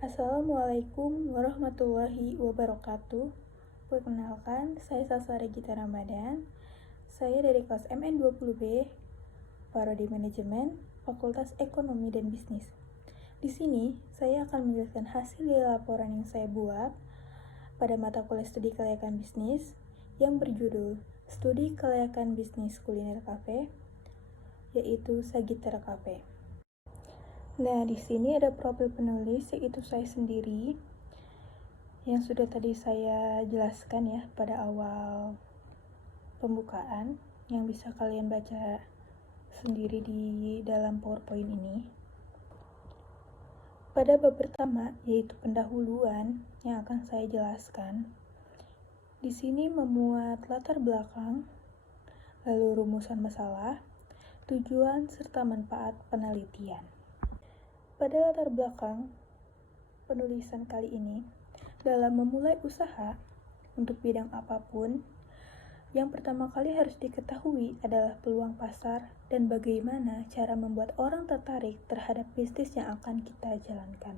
Assalamualaikum warahmatullahi wabarakatuh. Perkenalkan, saya Salsa Regita Ramadan. Saya dari kelas MN20B, Prodi Manajemen, Fakultas Ekonomi dan Bisnis. Di sini, saya akan menjelaskan hasil dari laporan yang saya buat pada mata kuliah studi kelayakan bisnis yang berjudul Studi Kelayakan Bisnis Kuliner Cafe, yaitu Sagitara Cafe. Nah, di sini ada profil penulis, yaitu saya sendiri, yang sudah tadi saya jelaskan ya pada awal pembukaan, yang bisa kalian baca sendiri di dalam PowerPoint ini. Pada bab pertama, yaitu pendahuluan, yang akan saya jelaskan, di sini memuat latar belakang, lalu rumusan masalah, tujuan serta manfaat penelitian. Pada latar belakang penulisan kali ini, dalam memulai usaha untuk bidang apapun, yang pertama kali harus diketahui adalah peluang pasar dan bagaimana cara membuat orang tertarik terhadap bisnis yang akan kita jalankan.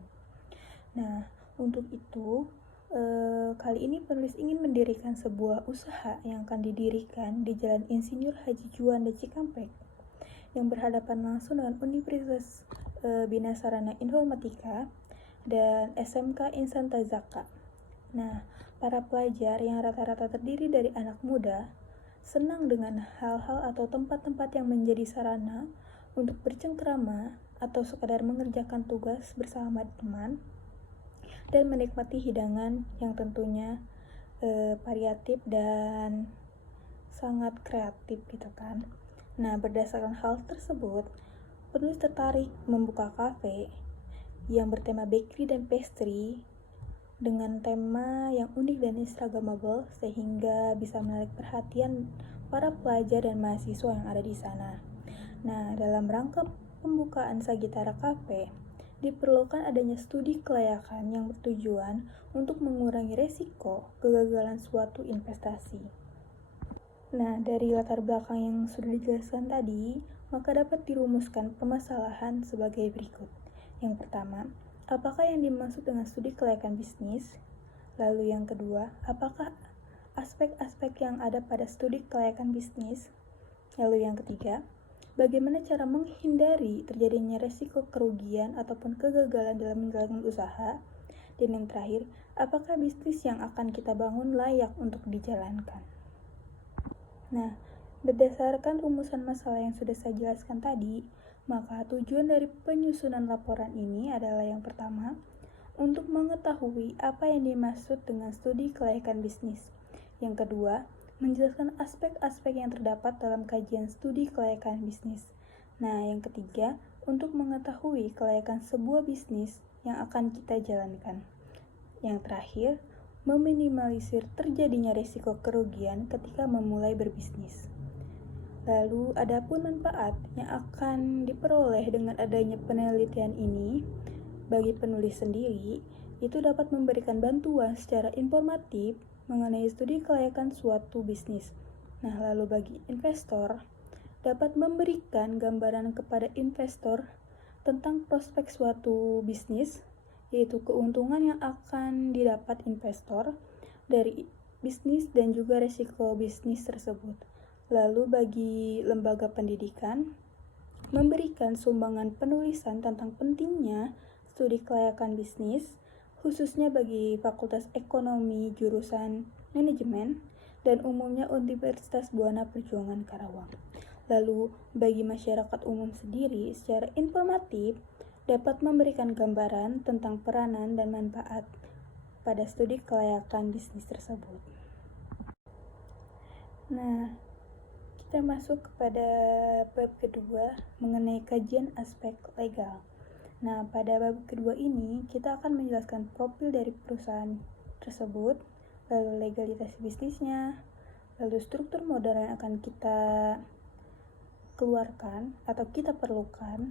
Nah, untuk itu, kali ini penulis ingin mendirikan sebuah usaha yang akan didirikan di Jalan Insinyur Haji Juanda Cikampek, yang berhadapan langsung dengan Universitas Bina Sarana Informatika dan SMK Insan Tazaka. Nah, para pelajar yang rata-rata terdiri dari anak muda senang dengan hal-hal atau tempat-tempat yang menjadi sarana untuk bercengkrama atau sekadar mengerjakan tugas bersama teman dan menikmati hidangan yang tentunya variatif dan sangat kreatif gitu kan. Nah, berdasarkan hal tersebut, penulis tertarik membuka kafe yang bertema bakery dan pastry dengan tema yang unik dan instagramable sehingga bisa menarik perhatian para pelajar dan mahasiswa yang ada di sana. Nah, dalam rangka pembukaan Sagitara Cafe, diperlukan adanya studi kelayakan yang bertujuan untuk mengurangi resiko kegagalan suatu investasi. Nah, dari latar belakang yang sudah dijelaskan tadi, maka dapat dirumuskan permasalahan sebagai berikut. Yang pertama, apakah yang dimaksud dengan studi kelayakan bisnis? Lalu yang kedua, apakah aspek-aspek yang ada pada studi kelayakan bisnis? Lalu yang ketiga, bagaimana cara menghindari terjadinya resiko kerugian ataupun kegagalan dalam menjalankan usaha? Dan yang terakhir, apakah bisnis yang akan kita bangun layak untuk dijalankan? Nah, berdasarkan rumusan masalah yang sudah saya jelaskan tadi, maka tujuan dari penyusunan laporan ini adalah yang pertama, untuk mengetahui apa yang dimaksud dengan studi kelayakan bisnis. Yang kedua, menjelaskan aspek-aspek yang terdapat dalam kajian studi kelayakan bisnis. Nah, yang ketiga, untuk mengetahui kelayakan sebuah bisnis yang akan kita jalankan. Yang terakhir, meminimalisir terjadinya risiko kerugian ketika memulai berbisnis. Lalu, adapun manfaat yang akan diperoleh dengan adanya penelitian ini bagi penulis sendiri, itu dapat memberikan bantuan secara informatif mengenai studi kelayakan suatu bisnis. Nah, lalu bagi investor, dapat memberikan gambaran kepada investor tentang prospek suatu bisnis, yaitu keuntungan yang akan didapat investor dari bisnis dan juga resiko bisnis tersebut. Lalu bagi lembaga pendidikan, memberikan sumbangan penulisan tentang pentingnya studi kelayakan bisnis, khususnya bagi Fakultas Ekonomi jurusan Manajemen dan umumnya Universitas Buana Perjuangan Karawang. Lalu bagi masyarakat umum sendiri secara informatif dapat memberikan gambaran tentang peranan dan manfaat pada studi kelayakan bisnis tersebut. Nah, kita masuk kepada bab kedua mengenai kajian aspek legal. Nah, pada bab kedua ini kita akan menjelaskan profil dari perusahaan tersebut, lalu legalitas bisnisnya, lalu struktur modal yang akan kita keluarkan atau kita perlukan.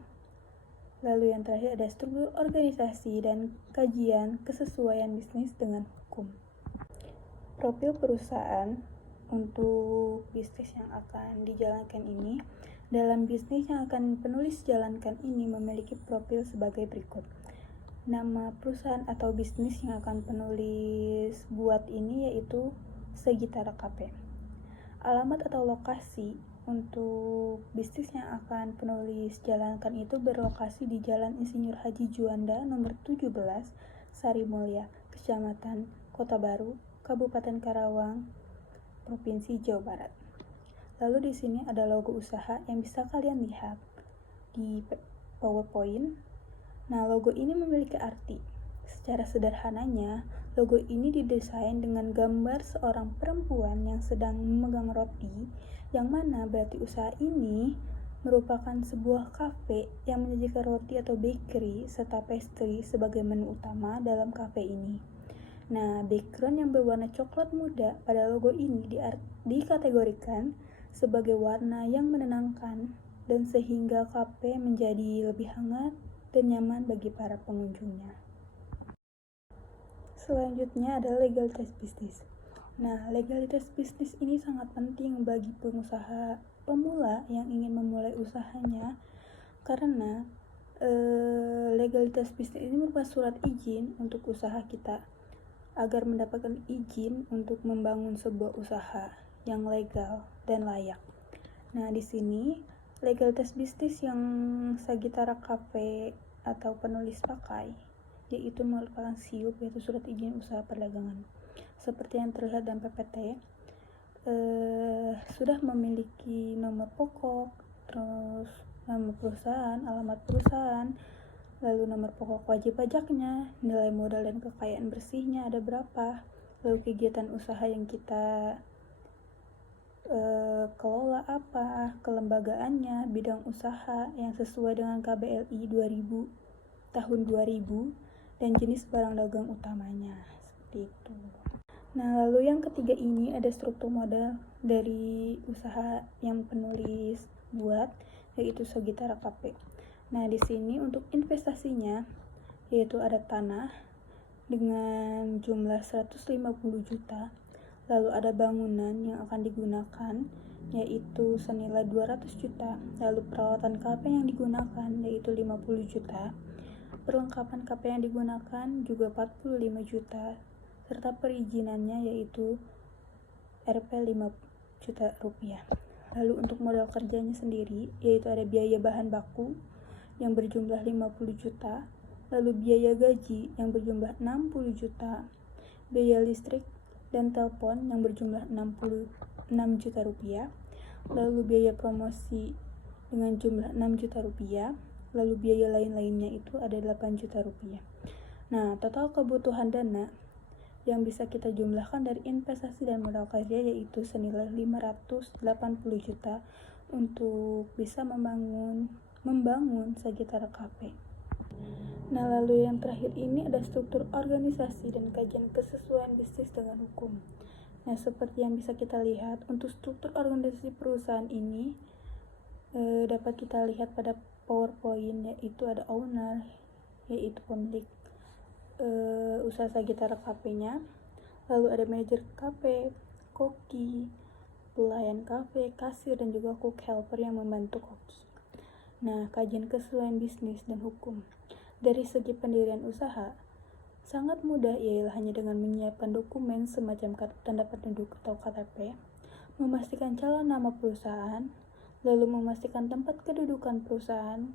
Lalu yang terakhir ada struktur organisasi dan kajian kesesuaian bisnis dengan hukum. Profil perusahaan untuk bisnis yang akan dijalankan ini, dalam bisnis yang akan penulis jalankan ini memiliki profil sebagai berikut. Nama perusahaan atau bisnis yang akan penulis buat ini yaitu Sagitara Cafe. Alamat atau lokasi untuk bisnis yang akan penulis jalankan itu berlokasi di Jalan Insinyur Haji Juanda nomor 17, Sari Mulya, Kecamatan Kota Baru, Kabupaten Karawang, Provinsi Jawa Barat. Lalu di sini ada logo usaha yang bisa kalian lihat di PowerPoint. Nah, logo ini memiliki arti. Secara sederhananya, logo ini didesain dengan gambar seorang perempuan yang sedang memegang roti, yang mana berarti usaha ini merupakan sebuah kafe yang menyajikan roti atau bakery serta pastry sebagai menu utama dalam kafe ini. Nah, background yang berwarna coklat muda pada logo ini dikategorikan sebagai warna yang menenangkan dan sehingga kafe menjadi lebih hangat dan nyaman bagi para pengunjungnya. Selanjutnya adalah legalitas bisnis. Nah, legalitas bisnis ini sangat penting bagi pengusaha pemula yang ingin memulai usahanya karena legalitas bisnis ini merupakan surat izin untuk usaha kita agar mendapatkan izin untuk membangun sebuah usaha yang legal dan layak. Nah, di sini legalitas bisnis yang Sagitara Cafe atau penulis pakai yaitu merupakan SIUP, yaitu surat izin usaha perdagangan. Seperti yang terlihat dalam PPT, sudah memiliki nomor pokok, terus nama perusahaan, alamat perusahaan, lalu nomor pokok wajib pajaknya, nilai modal dan kekayaan bersihnya ada berapa, lalu kegiatan usaha yang kita kelola apa, kelembagaannya, bidang usaha yang sesuai dengan KBLI 2000 tahun 2000 dan jenis barang dagang utamanya, seperti itu. Nah, lalu yang ketiga ini ada struktur modal dari usaha yang penulis buat, yaitu Sagitara Cafe. Nah, di sini untuk investasinya yaitu ada tanah dengan jumlah 150 juta. Lalu ada bangunan yang akan digunakan yaitu senilai 200 juta. Lalu peralatan kafe yang digunakan yaitu 50 juta. Perlengkapan kafe yang digunakan juga 45 juta. Serta perizinannya yaitu Rp 5 juta rupiah. Lalu untuk modal kerjanya sendiri yaitu ada biaya bahan baku yang berjumlah 50 juta. Lalu biaya gaji yang berjumlah 60 juta. Biaya listrik dan telepon yang berjumlah 66 juta rupiah, lalu biaya promosi dengan jumlah 6 juta rupiah, lalu biaya lain-lainnya itu ada 8 juta rupiah. Nah, total kebutuhan dana yang bisa kita jumlahkan dari investasi dan modal kerja yaitu senilai 580 juta untuk bisa membangun Sagitara Cafe. Nah, lalu yang terakhir ini ada struktur organisasi dan kajian kesesuaian bisnis dengan hukum. Nah, seperti yang bisa kita lihat, untuk struktur organisasi perusahaan ini dapat kita lihat pada PowerPoint, yaitu ada owner, yaitu pemilik usaha Sagitara Cafe-nya. Lalu ada manajer kafe, koki, pelayan kafe, kasir, dan juga cook helper yang membantu koki. Nah, kajian kesesuaian bisnis dan hukum. Dari segi pendirian usaha, sangat mudah ialah hanya dengan menyiapkan dokumen semacam tanda penduduk atau KTP, memastikan calon nama perusahaan, lalu memastikan tempat kedudukan perusahaan,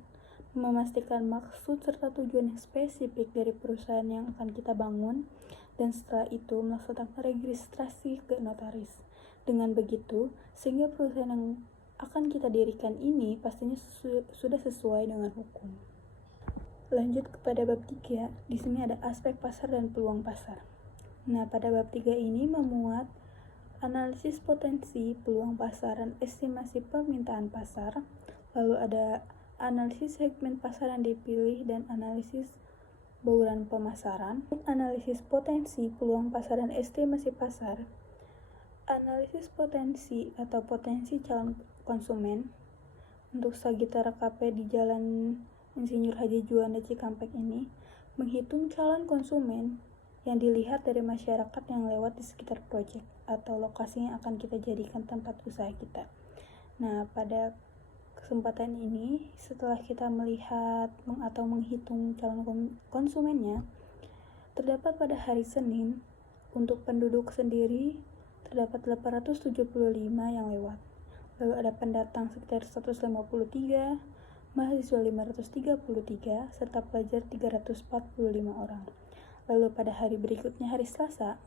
memastikan maksud serta tujuan yang spesifik dari perusahaan yang akan kita bangun, dan setelah itu melaksanakan registrasi ke notaris. Dengan begitu, sehingga perusahaan yang akan kita dirikan ini pastinya sudah sesuai dengan hukum. Lanjut kepada bab 3, di sini ada aspek pasar dan peluang pasar. Nah, pada bab 3 ini memuat analisis potensi, peluang pasar, dan estimasi permintaan pasar. Lalu ada analisis segmen pasar yang dipilih dan analisis bauran pemasaran. Analisis potensi, peluang pasar, dan estimasi pasar. Analisis potensi atau potensi calon konsumen untuk Sagitara Cafe di Jalan Insinyur Haji Juanda Cikampek ini menghitung calon konsumen yang dilihat dari masyarakat yang lewat di sekitar proyek atau lokasi yang akan kita jadikan tempat usaha kita. Nah, pada kesempatan ini, setelah kita melihat atau menghitung calon konsumennya, terdapat pada hari Senin, untuk penduduk sendiri terdapat 875 yang lewat. Lalu ada pendatang sekitar 153, mahasiswa 533, serta pelajar 345 orang. Lalu pada hari berikutnya, hari Selasa,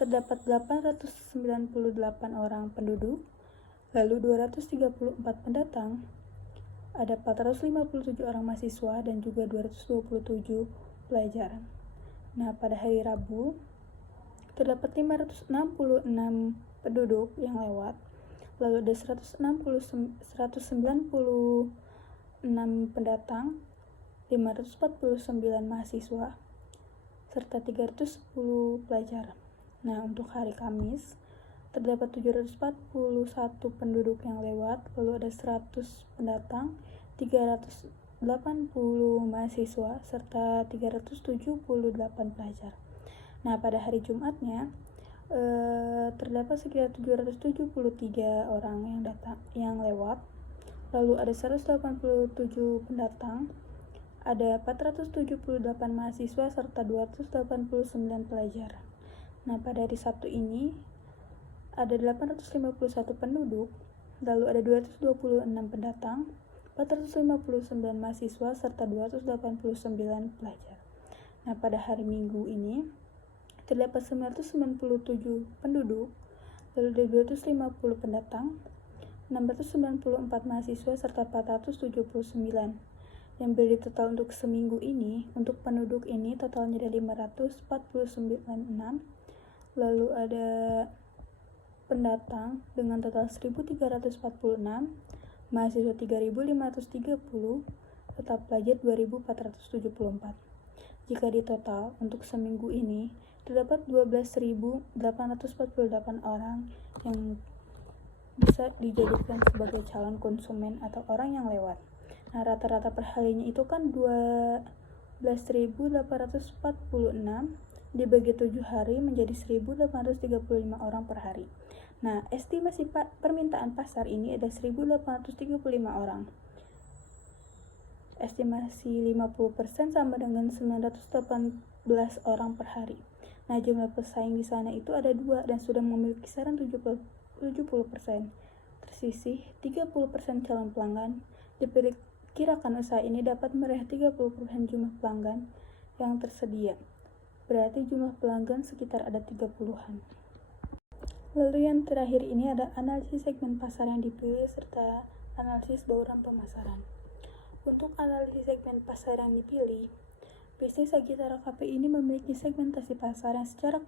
terdapat 898 orang penduduk, lalu 234 pendatang, ada 457 orang mahasiswa dan juga 227 pelajar. Nah, pada hari Rabu, terdapat 566 penduduk yang lewat, lalu ada 196 pendatang, 549 mahasiswa, serta 310 pelajar. Nah, untuk hari Kamis, terdapat 741 penduduk yang lewat, lalu ada 100 pendatang, 380 mahasiswa, serta 378 pelajar. Nah, pada hari Jumatnya, terdapat sekitar 773 orang yang lewat, lalu ada 187 pendatang, ada 478 mahasiswa, serta 289 pelajar. Nah, pada hari Sabtu ini, ada 851 penduduk, lalu ada 226 pendatang, 459 mahasiswa, serta 289 pelajar. Nah, pada hari Minggu ini, terdapat 997 penduduk, lalu ada 250 pendatang, 694 mahasiswa, serta 479. Yang berdiri total untuk seminggu ini, untuk penduduk ini totalnya ada 549, lalu ada pendatang dengan total 1.346, mahasiswa 3.530, serta pelajar 2.474. Jika di total untuk seminggu ini terdapat 12.848 orang yang bisa dijadikan sebagai calon konsumen atau orang yang lewat. Nah, rata-rata perharinya itu kan 12.846 dibagi 7 hari menjadi 1.835 orang per hari. Nah, estimasi permintaan pasar ini ada 1.835 orang. Estimasi 50% sama dengan 918 orang per hari. Nah, jumlah pesaing di sana itu ada 2 dan sudah memiliki kisaran 70%. Tersisih 30% calon pelanggan. Diperkirakan usaha ini dapat meraih 30% jumlah pelanggan yang tersedia. Berarti jumlah pelanggan sekitar ada 30-an. Lalu yang terakhir ini ada analisis segmen pasar yang dipilih serta analisis bauran pemasaran. Untuk analisis segmen pasar yang dipilih, bisnis Sagitara KP ini memiliki segmentasi pasar yang secara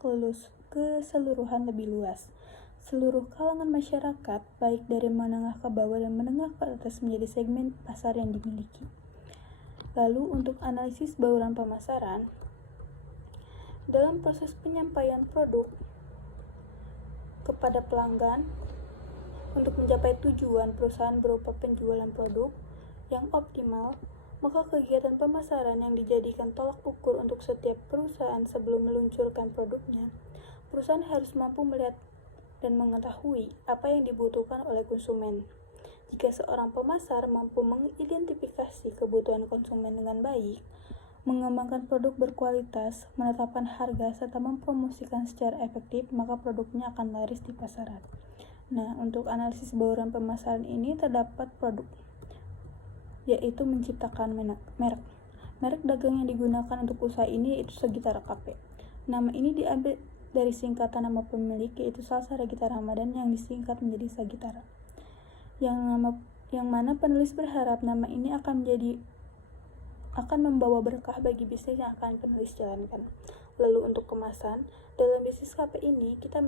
keseluruhan lebih luas. Seluruh kalangan masyarakat, baik dari menengah ke bawah dan menengah ke atas, menjadi segmen pasar yang dimiliki. Lalu untuk analisis bauran pemasaran, dalam proses penyampaian produk kepada pelanggan untuk mencapai tujuan perusahaan berupa penjualan produk yang optimal, maka kegiatan pemasaran yang dijadikan tolak ukur untuk setiap perusahaan sebelum meluncurkan produknya, perusahaan harus mampu melihat dan mengetahui apa yang dibutuhkan oleh konsumen. Jika seorang pemasar mampu mengidentifikasi kebutuhan konsumen dengan baik, mengembangkan produk berkualitas, menetapkan harga, serta mempromosikan secara efektif, maka produknya akan laris di pasaran. Nah, untuk analisis bauran pemasaran ini terdapat produk, yaitu menciptakan merek. Merek dagang yang digunakan untuk usaha ini yaitu Sagitara KP. Nama ini diambil dari singkatan nama pemilik, yaitu Salsa Regita Ramadan, yang disingkat menjadi Sagitara. Yang mana penulis berharap nama ini akan membawa berkah bagi bisnis yang akan penulis jalankan. Lalu untuk kemasan, dalam bisnis KP ini kita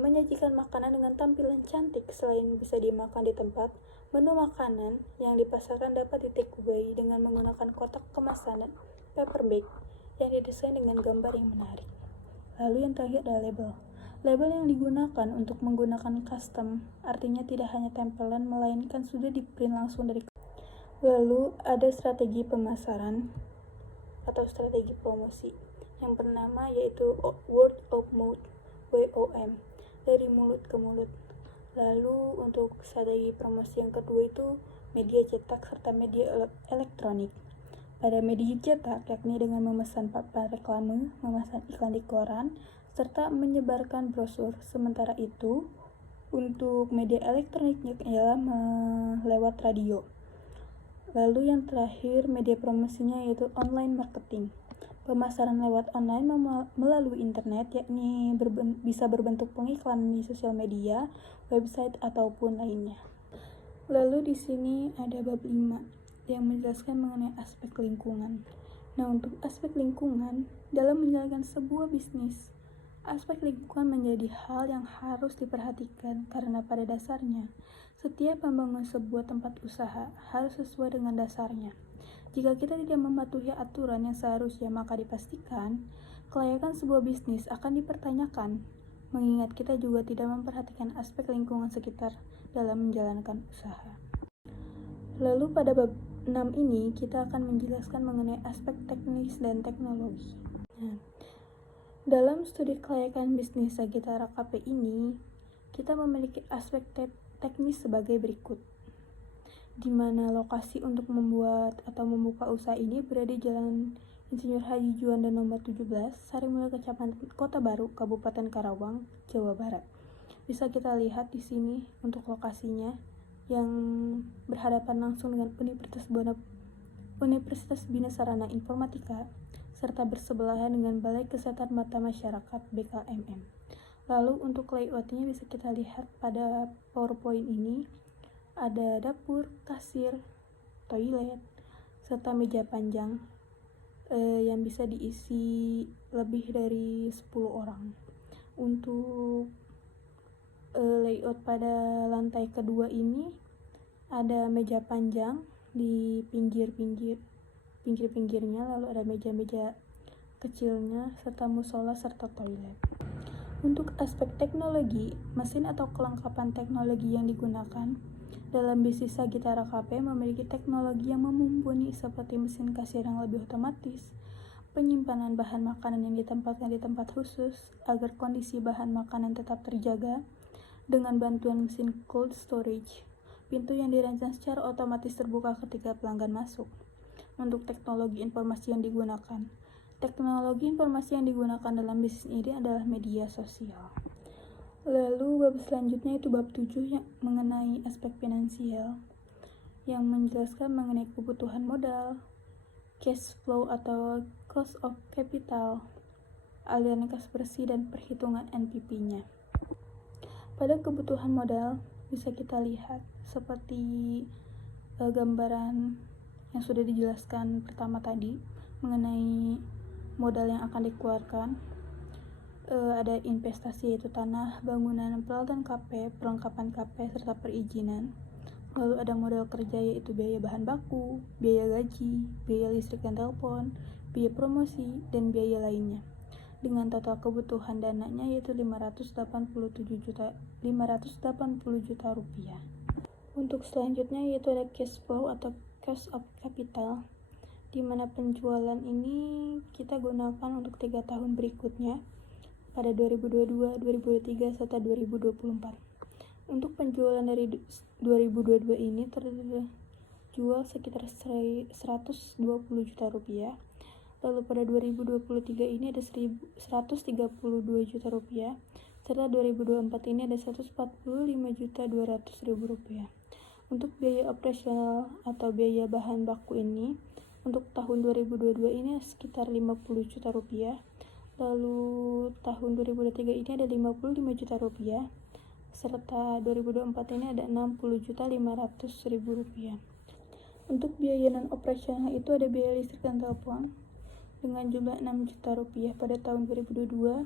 menyajikan makanan dengan tampilan cantik. Selain bisa dimakan di tempat, menu makanan yang dipasarkan dapat di take away dengan menggunakan kotak kemasan dan paper bag yang didesain dengan gambar yang menarik. Lalu yang terakhir adalah label. Label yang digunakan untuk menggunakan custom, artinya tidak hanya tempelan, melainkan sudah di-print langsung dari. Lalu ada strategi pemasaran atau strategi promosi yang bernama yaitu word of mouth, WOM, dari mulut ke mulut. Lalu untuk strategi promosi yang kedua itu media cetak serta media elektronik. Pada media cetak, yakni dengan memesan papan reklame, memasang iklan di koran, serta menyebarkan brosur. Sementara itu, untuk media elektroniknya ialah lewat radio. Lalu yang terakhir media promosinya yaitu online marketing. Pemasaran lewat online melalui internet, yakni bisa berbentuk pengiklan di sosial media, website ataupun lainnya. Lalu di sini ada bab 5 yang menjelaskan mengenai aspek lingkungan. Nah, untuk aspek lingkungan dalam menjalankan sebuah bisnis, aspek lingkungan menjadi hal yang harus diperhatikan karena pada dasarnya setiap membangun sebuah tempat usaha harus sesuai dengan dasarnya. Jika kita tidak mematuhi aturan yang seharusnya, maka dipastikan kelayakan sebuah bisnis akan dipertanyakan, mengingat kita juga tidak memperhatikan aspek lingkungan sekitar dalam menjalankan usaha. Lalu pada bab 6 ini kita akan menjelaskan mengenai aspek teknis dan teknologi. Nah, dalam studi kelayakan bisnis Sagitara KP ini, kita memiliki aspek teknis sebagai berikut, di mana lokasi untuk membuat atau membuka usaha ini berada di Jalan Insinyur Haji Juanda nomor 17, Sarimulyo, Kecamatan Kota Baru, Kabupaten Karawang, Jawa Barat. Bisa kita lihat di sini untuk lokasinya yang berhadapan langsung dengan Universitas Bina Sarana Informatika serta bersebelahan dengan Balai Kesehatan Mata Masyarakat BKMM. Lalu untuk layoutnya bisa kita lihat pada PowerPoint ini. Ada dapur, kasir, toilet, serta meja panjang yang bisa diisi lebih dari 10 orang. Untuk layout pada lantai kedua ini ada meja panjang di pinggir-pinggirnya, lalu ada meja-meja kecilnya, serta musola serta toilet. Untuk aspek teknologi, mesin atau kelengkapan teknologi yang digunakan dalam bisnis Sagitara KP memiliki teknologi yang mumpuni seperti mesin kasir yang lebih otomatis, penyimpanan bahan makanan yang ditempatkan di tempat khusus agar kondisi bahan makanan tetap terjaga dengan bantuan mesin cold storage, pintu yang dirancang secara otomatis terbuka ketika pelanggan masuk. Untuk teknologi informasi yang digunakan, teknologi informasi yang digunakan dalam bisnis ini adalah media sosial. Lalu bab selanjutnya itu bab 7 yang mengenai aspek finansial yang menjelaskan mengenai kebutuhan modal, cash flow atau cost of capital, aliran kas bersih dan perhitungan NPP-nya. Pada kebutuhan modal bisa kita lihat seperti gambaran yang sudah dijelaskan pertama tadi mengenai modal yang akan dikeluarkan. Ada investasi yaitu tanah, bangunan, peralatan KP, perlengkapan KP, serta perizinan. Lalu ada modal kerja yaitu biaya bahan baku, biaya gaji, biaya listrik dan telepon, biaya promosi, dan biaya lainnya. Dengan total kebutuhan dananya yaitu 580 juta rupiah. Untuk selanjutnya yaitu ada cash flow atau cost of capital, di mana penjualan ini kita gunakan untuk 3 tahun berikutnya pada 2022, 2023, serta 2024. Untuk penjualan dari 2022 ini terjual sekitar 120 juta rupiah. Lalu pada 2023 ini ada 132 juta rupiah. Serta 2024 ini ada 145.200.000 rupiah. Untuk biaya operasional atau biaya bahan baku ini untuk tahun 2022 ini sekitar 50 juta rupiah. Lalu tahun 2023 ini ada 55 juta rupiah, serta 2024 ini ada 60.500.000 rupiah. Untuk biaya non operasional itu ada biaya listrik dan telepon dengan jumlah 6 juta rupiah pada tahun 2022,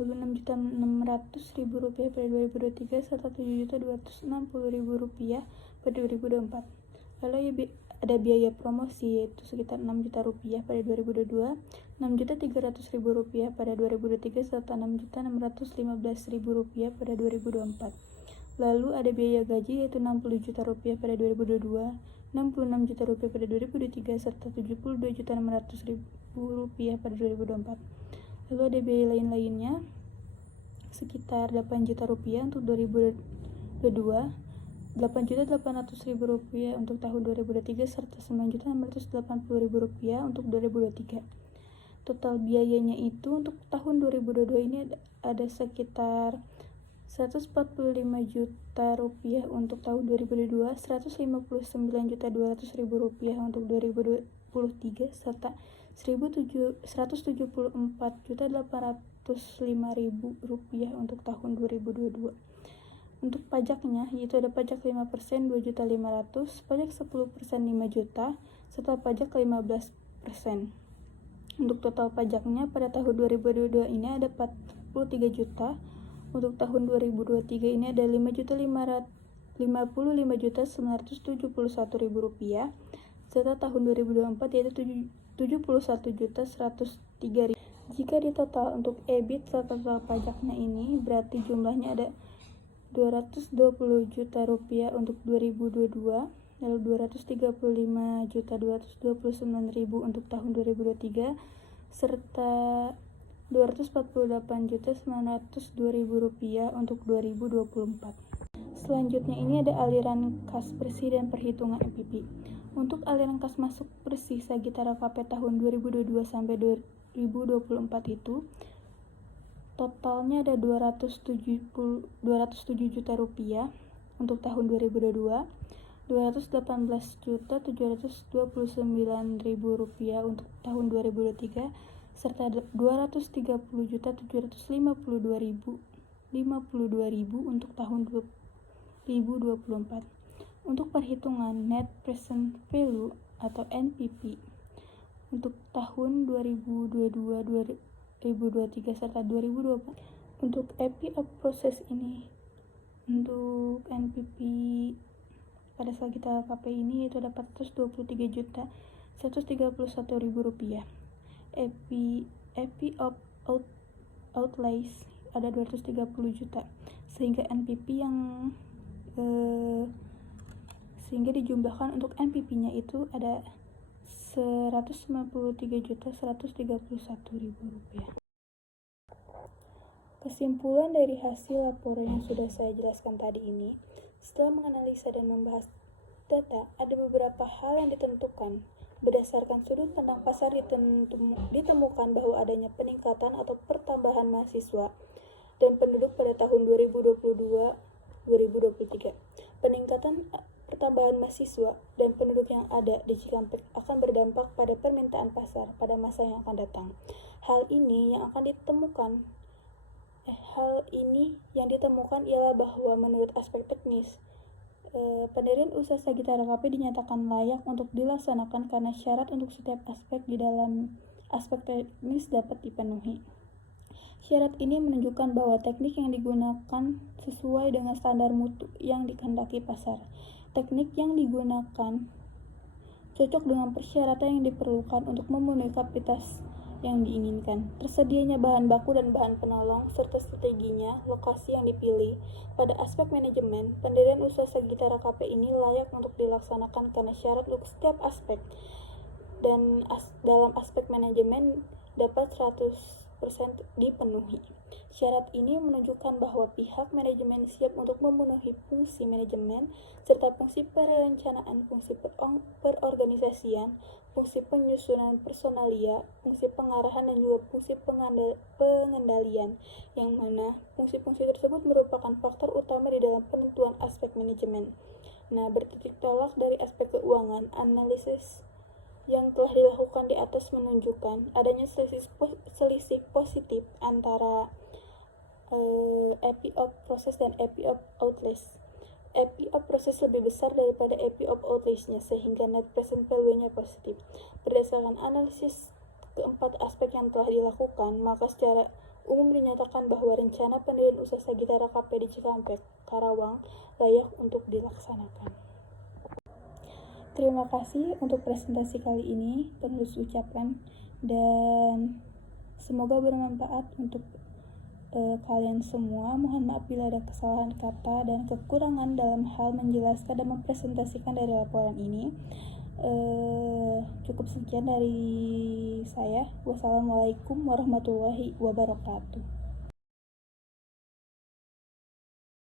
lalu 6.600.000 rupiah pada 2023, serta 7.260.000 rupiah pada 2024. Lalu ada biaya promosi yaitu sekitar 6 juta rupiah pada 2022, 6.300.000 rupiah pada 2023, serta 6.615.000 rupiah pada 2024. Lalu ada biaya gaji yaitu 60 juta rupiah pada 2022, 66 juta rupiah pada 2023, serta 72.600.000 rupiah pada 2024. Lalu ada biaya lain-lainnya sekitar 8 juta rupiah untuk Kedua, Rp8.800.000 untuk tahun 2023 serta Rp9.680.000 untuk 2023. Total biayanya itu untuk tahun 2022 ini ada sekitar Rp145 juta untuk tahun 2022, Rp159.200.000 untuk 2023, serta Rp174.805.000 untuk tahun 2022. Untuk pajaknya, yaitu ada pajak 5% Rp2.500.000, pajak 10% Rp5 juta, serta pajak 15%. Untuk total pajaknya pada tahun 2022 ini ada 43 juta, untuk tahun 2023 ini ada Rp55.971.000, serta tahun 2024 yaitu Rp71.103.000. Jika ditotal untuk EBIT serta total pajaknya ini berarti jumlahnya ada Rp220 juta untuk 2022, lalu Rp235.229.000 untuk tahun 2023, serta Rp248.902.000 untuk 2024. Selanjutnya ini ada aliran kas bersih dan perhitungan MPP. Untuk aliran kas masuk bersih Sagitara KP tahun 2022 sampai 2024 itu totalnya ada Rp207 juta untuk tahun 2022, Rp218.729.000 untuk tahun 2023, serta Rp230.752.000 untuk tahun 2024. Untuk perhitungan Net Present Value atau NPV untuk tahun 2022, 2023 serta 2024. Untuk EPI proses ini, untuk NPV pada Sagitara KP ini itu ada Rp423.131.000. EPI outlays ada 230 juta, sehingga NPV sehingga dijumlahkan untuk NPV-nya itu ada Rp193.131.000. Kesimpulan dari hasil laporan yang sudah saya jelaskan tadi ini, setelah menganalisa dan membahas data, ada beberapa hal yang ditentukan. Berdasarkan sudut pandang pasar ditemukan bahwa adanya peningkatan atau pertambahan mahasiswa dan penduduk pada tahun 2022-2023. Peningkatan pertambahan mahasiswa dan penduduk yang ada di Cikampek akan berdampak pada permintaan pasar pada masa yang akan datang. Hal ini yang ditemukan ialah bahwa menurut aspek teknis, pendirian usaha Sagitara KP dinyatakan layak untuk dilaksanakan karena syarat untuk setiap aspek di dalam aspek teknis dapat dipenuhi. Syarat ini menunjukkan bahwa teknik yang digunakan sesuai dengan standar mutu yang dikehendaki pasar. Teknik yang digunakan cocok dengan persyaratan yang diperlukan untuk memenuhi kapasitas yang diinginkan. Tersedianya bahan baku dan bahan penolong, serta strateginya, lokasi yang dipilih. Pada aspek manajemen, pendirian usaha Sagitara KP ini layak untuk dilaksanakan karena syarat untuk setiap aspek. Dan dalam aspek manajemen dapat 100% dipenuhi. Syarat ini menunjukkan bahwa pihak manajemen siap untuk memenuhi fungsi manajemen, serta fungsi perencanaan, fungsi perorganisasian, fungsi penyusunan personalia, fungsi pengarahan, dan juga fungsi pengendalian, yang mana fungsi-fungsi tersebut merupakan faktor utama di dalam penentuan aspek manajemen. Nah, bertitik tolak dari aspek keuangan, analisis yang telah dilakukan di atas menunjukkan adanya selisih positif antara EPI proses dan EPI outlays. EPI proses lebih besar daripada EPI outlays-nya, sehingga net present value-nya positif. Berdasarkan analisis keempat aspek yang telah dilakukan, maka secara umum dinyatakan bahwa rencana pendirian usaha Sagitara KP di Cikampek, Karawang layak untuk dilaksanakan. Terima kasih untuk presentasi kali ini, penulis ucapkan, dan semoga bermanfaat untuk kalian semua. Mohon maaf bila ada kesalahan kata dan kekurangan dalam hal menjelaskan dan mempresentasikan dari laporan ini. Cukup sekian dari saya. Wassalamualaikum warahmatullahi wabarakatuh.